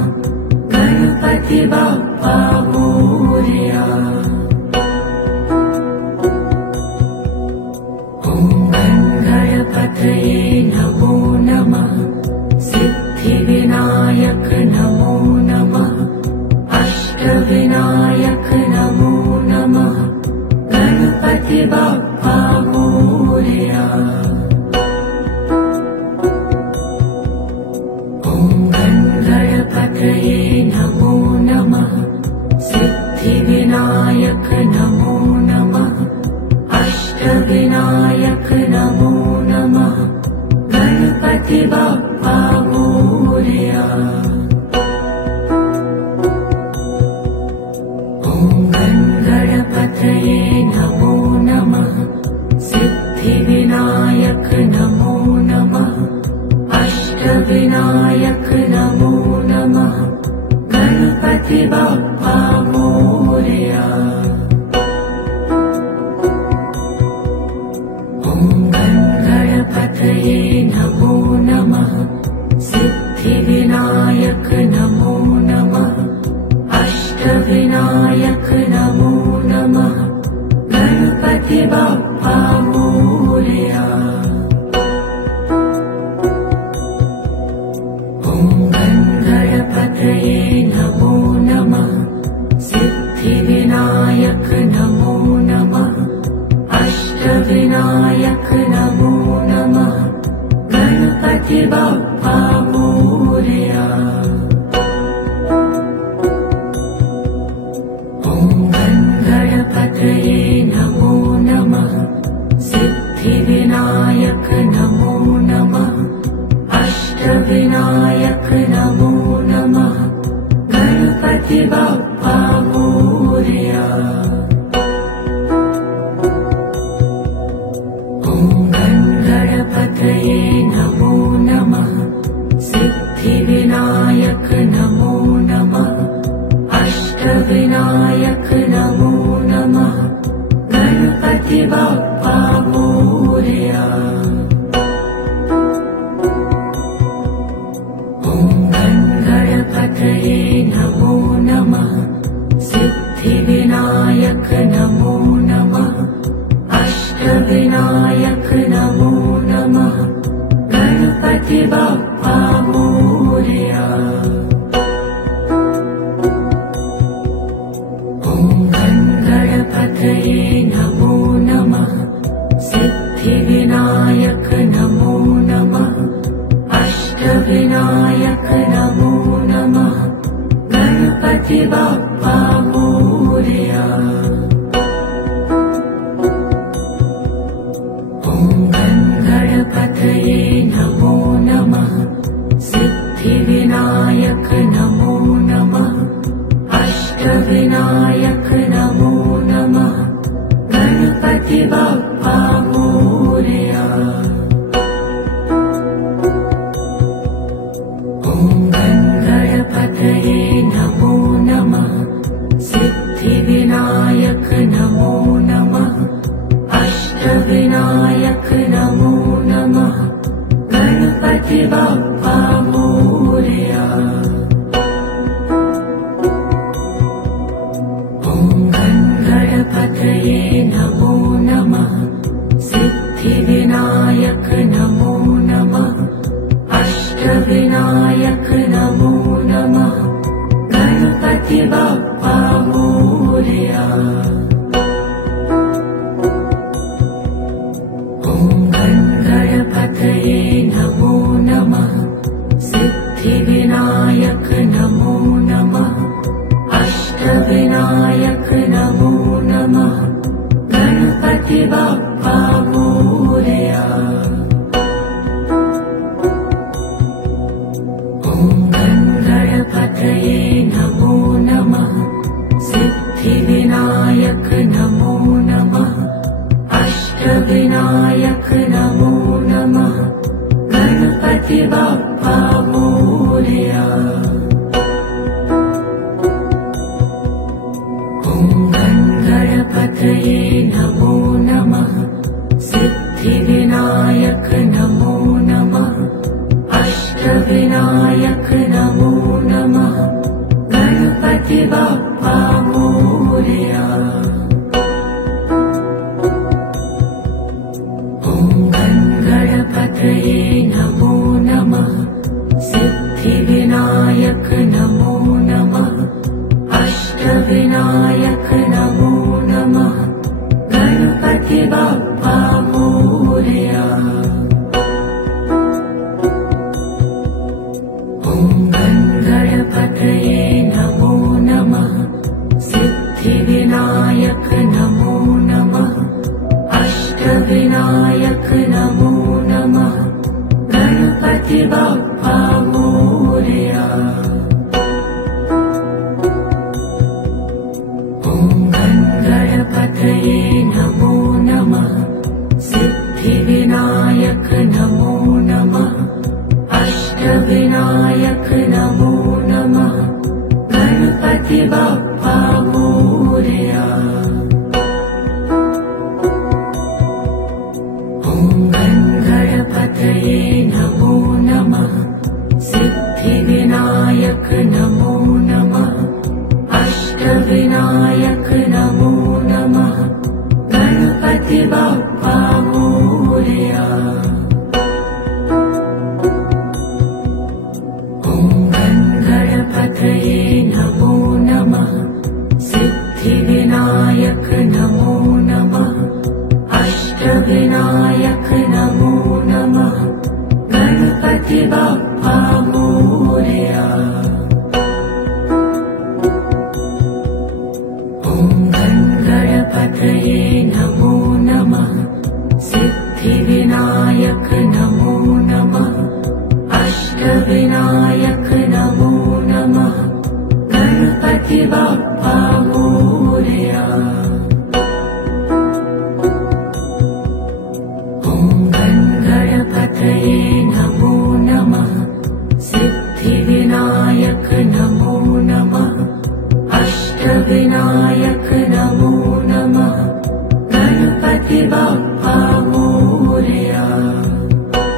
गणपति बाप्पा मोरया। गणपतये नमो नमः। सिद्धिविनायक नमो नमः। अष्टविनायक नमो नमः। गणपति बाप्पा मोरया। ॐ गणपतये नमो नमः। सिद्धिविनायक नमो नमः। अष्टविनायक नमो नमः। गणपति बाप्पा मोरया। ॐ गणपतये नमो नमः। सिद्धिविनायक नमो नमः। अष्टविनायक नमो नमः। गणपति बाप्पा मोरया। गणपतये नमो नमः। सिद्धिविनायक नमो नमः। अष्टविनायक नमो नमः। गणपति बाप्पा मोरया। ॐ गणपतये नमो नमः। सिद्धिविनायक नमो नमः। अष्टविनायक नमो नमः। गणपति बाप्पा मोरया। ॐ गणपतये नमो नमः। सिद्धिविनायक नमो नमः। अष्टविनायक नमो नमः। गणपति बाप्पा मोरया। ॐ गणपतये नमो नमः। अष्टविनायक नमो नमः अष्टविनायक नमो नमः गणपति बाप्पा मोरया। ॐ गणपतये नमो नमः सिद्धिविनायक नमो नमः अष्टविनायक नमो नमः गणपति बाप्पा मोरया। ॐ गणपतये नमो नमः सिद्धिविनायक नमो नमः अष्टविनायक नमो नमः गणपति बाप्पा मोरया। ॐ गणपतये नमो नमः सिद्धिविनायक नमो नमः अष्टविनायक नमो नमः गणपति बाप्पा मोरया। ॐ गणपतये नमो नमः सिद्धिविनायक नमो नमः अष्टविनायक नमो नमः गणपति बाप्पा मोरया। ॐ गणपतये नमो नमः सिद्धिविनायक नमो नमः अष्टविनायक नमो नमः गणपति बाप्पा मोरया। ॐ गणपतये नमो नमः सिद्धिविनायक नमो नमः अष्टविनायक नमो नमः गणपति बाप्पा मोरया। ॐ गणपतये नमो नमः सिद्धिविनायक नमो नमः अष्टविनायक नमो नमः गणपति बाप्पा मोरया। ॐ गणपतये नमो नमः सिद्धिविनायक नमो नमः अष्टविनायक नमो नमः गणपति बाप्पा मोरया। ॐ गणपतये नमो नमः सिद्धिविनायक नमो नमः अष्टविनायक नमो नमः गणपति बाप्पा मोरया। ॐ गणपतये नमो नमः सिद्धिविनायक नमो नमः अष्टविनायक नमो नमः गणपति बाप्पा मोरया। ॐ गणपतये नमो नमः सिद्धिविनायक नमो नमः अष्टविनायक नमो नमः गणपति बाप्पा मोरया। ॐ गणपतये नमो नमः सिद्धिविनायक नमो नमः अष्टविनायक नमो नमः गणपति बाप्पा मोरया। ॐ गणपतये नमो नमः सिद्धिविनायक नमो नमः अष्टविनायक नमो नमः गणपति बाप्पा मोरया। ॐ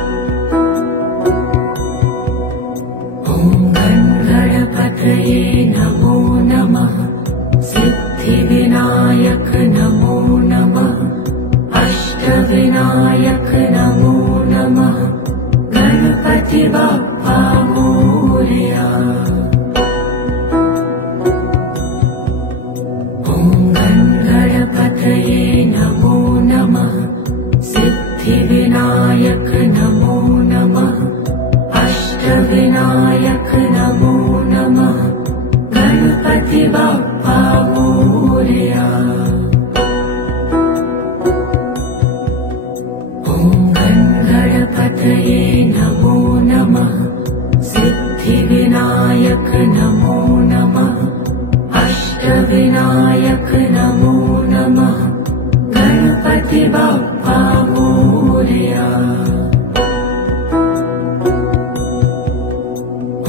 सिद्धिविनायक नमो नमः अष्टविनायक नमो नमः गणपति बाप्पा मोरया। ॐ गणपतये नमो नमः सिद्धिविनायक नमो नमः अष्टविनायक नमो नमः गणपति बाप्पा मोरया।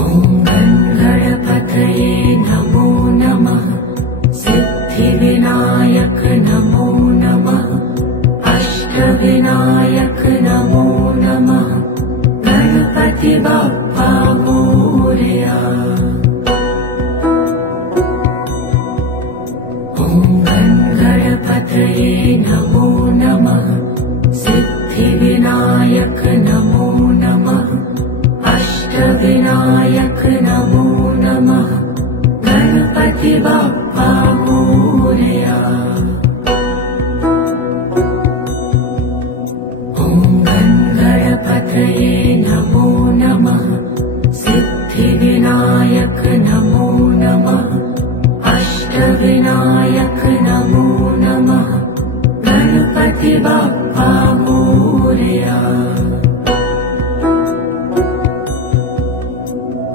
ॐ गणपतये नमो नमः सिद्धिविनायक नमो नमः अष्टविनायक नमो नमः गणपति बाप्पा मोरया। ॐ गणपतये नमो नमः सिद्धिविनायक नमो नमः अष्टविनायक नमो नमः गणपति बाप्पा मोरया। ॐ गणपतये नमो नमः सिद्धिविनायक नमो नमः अष्टविनायक नमो नमः गणपति बाप्पा मोरया।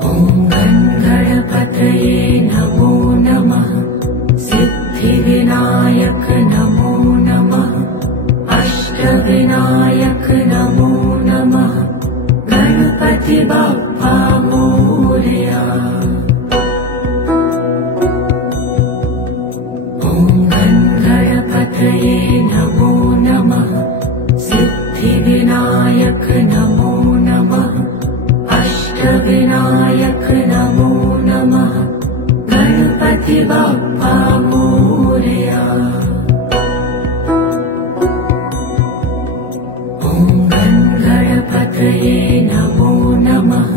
ॐ गणपतये नमो नमः सिद्धिविनायक नमो नमः अष्टविनायक नमो नमः गणपति बाप्पा मोरया। ॐ गणपतये नमो नमः सिद्धिविनायक नमो नमः अष्टविनायक नमो नमः गणपति बाप्पा मोरया। ॐ गणपतये नमो नमः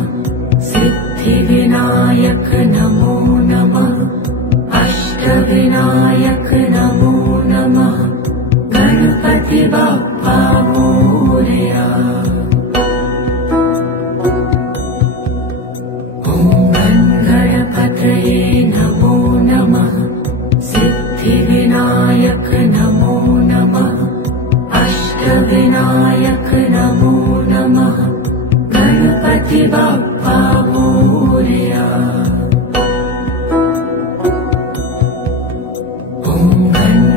सिद्धिविनायक नमो नमः अष्टविनायक नमो नमः गणपति बाप्पा मोरया। ॐ गणपतये नमो नमः सिद्धिविनायक नमो नमः अष्टविनायक नमो नमः गणपति बाप्पा मोरया। ॐ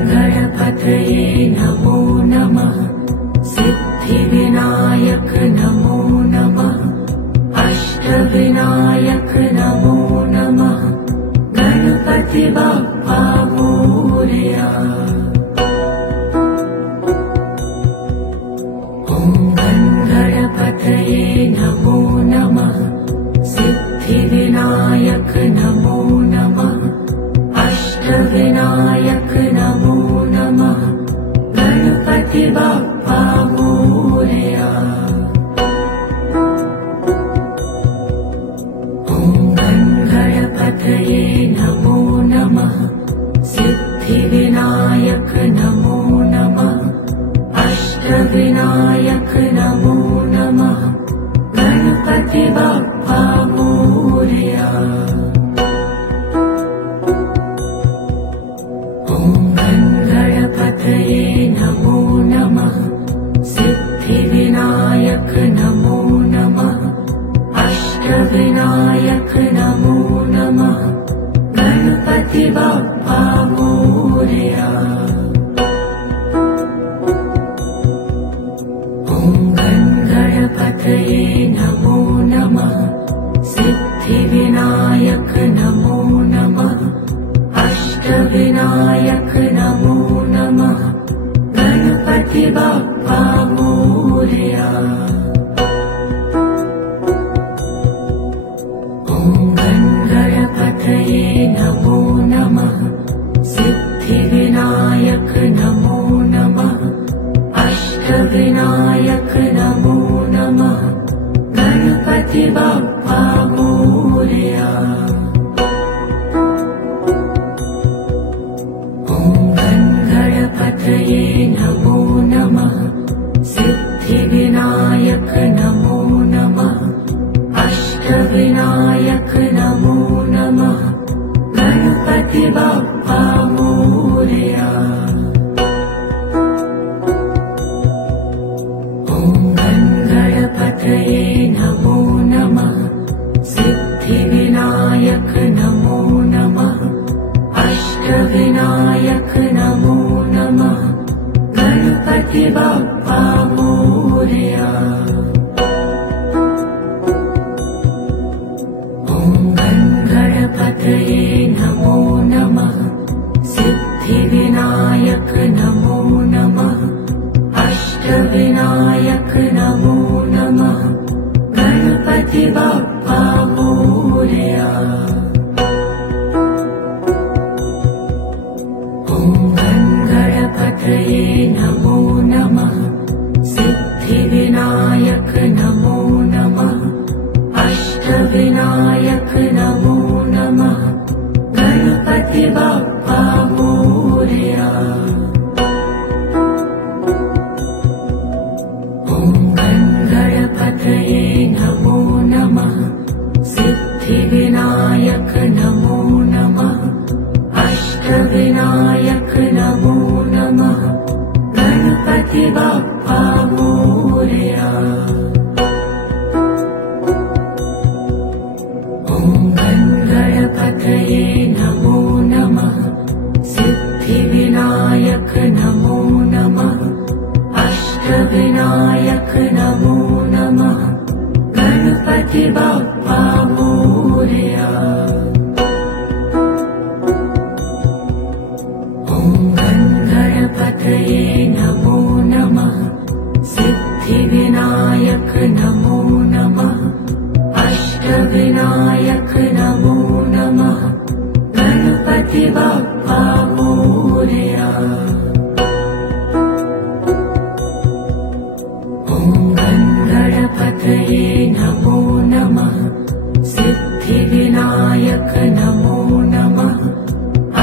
गणपतये नमो नमः सिद्धिविनायक नमो नमः अष्टविनायक नमो नमः गणपति बाप्पा मोरया। ॐ गणपतये नमो नमः सिद्धिविनायक नमो नमः अष्टविनायक नमो नमः गणपति बाप्पा मोरया। ॐ गणपतये नमो नमः सिद्धिविनायक नमो नमः अष्टविनायक नमो नमः गणपति बाप्पा मोरया। ॐ गणपतये नमो नमः सिद्धिविनायक नमो नमः अष्टविनायक नमो नमः गणपति बाप्पा मोरया। ॐ गणपतये नमो नमः सिद्धिविनायक नमो नमः अष्टविनायक नमो नमः गणपति बाप्पा मोरया। ॐ गणपतये नमो नमः सिद्धिविनायक नमो नमः अष्टविनायक नमो नमः गणपति बाप्पा मोरया। ॐ गणपतये नमो नमः सिद्धिविनायक विनायक नमो नमः अष्टविनायक नमो नमः गणपति बाप्पा मोरया। ॐ गणपतये नमो नमः सिद्धिविनायक नमो नमः अष्टविनायक नमो नमः गणपति बाप्पा मोरया। ॐ गणपतये नमो नमः सिद्धिविनायक नमो नमः अष्टविनायक नमो नमः गणपति बाप्पा मोरया। ॐ गणपतये नमो नमः सिद्धिविनायक नमो नमः अष्टविनायक नमो नमः गणपति बाप्पा मोरया। ॐ गणपतये नमो नमः सिद्धिविनायक नमो नमः अष्टविनायक नमो नमः गणपति बाप्पा मोरया। ॐ गणपतये नमो नमः सिद्धिविनायक नमो नमः अष्टविनायक नमो नमः गणपति बाप्पा मोरया। ॐ गणपतये नमो नमः सिद्धिविनायक नमो नमः अष्टविनायक नमो नमः गणपति बाप्पा मोरया। ॐ गणपतये नमो नमः सिद्धिविनायक नमो नमः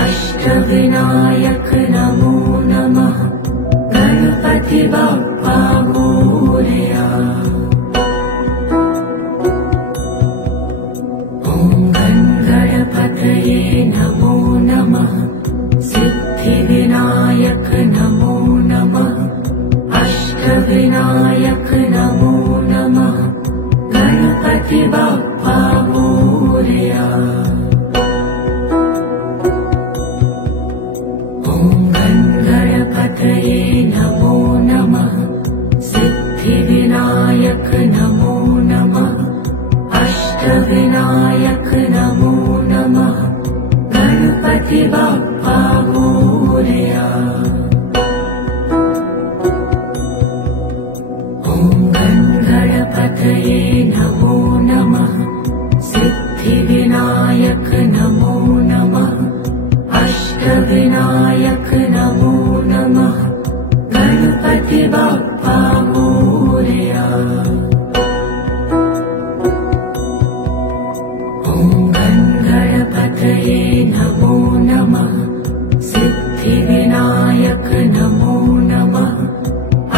अष्टविनायक नमो नमः गणपति बाप्पा मोरया। ॐ गणपतये नमो नमः सिद्धिविनायक नमो नमः अष्टविनायक नमो नमः गणपति बाप्पा मोरया। ॐ गणपतये नमो नमः सिद्धिविनायक नमो नमः अष्टविनायक नमो नमः गणपति बाप्पा मोरया। ॐ गणपतये नमो नमः सिद्धिविनायक नमो नमः अष्टविनायक नमो नमः गणपति बाप्पा मोरया। ॐ गणपतये नमो नमः सिद्धिविनायक नमो नमः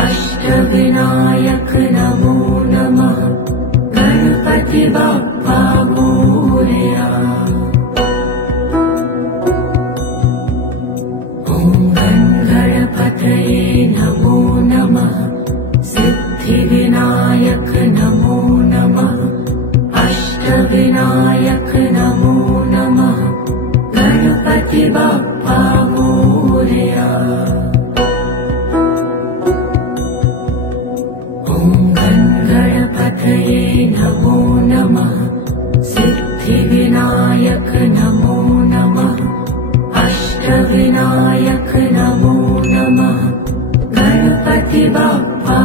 अष्टविनायक नमो नमः गणपति बाप्पा मोरया। ॐ गणपतये नमो नमः सिद्धिविनायक नमो नमः अष्टविनायक नमो नमः गणपति बाप्पा मोरया। ॐ गणपतये नमो नमः सिद्धिविनायक नमो नमः अष्टविनायक नमो नमः गणपति बाप्पा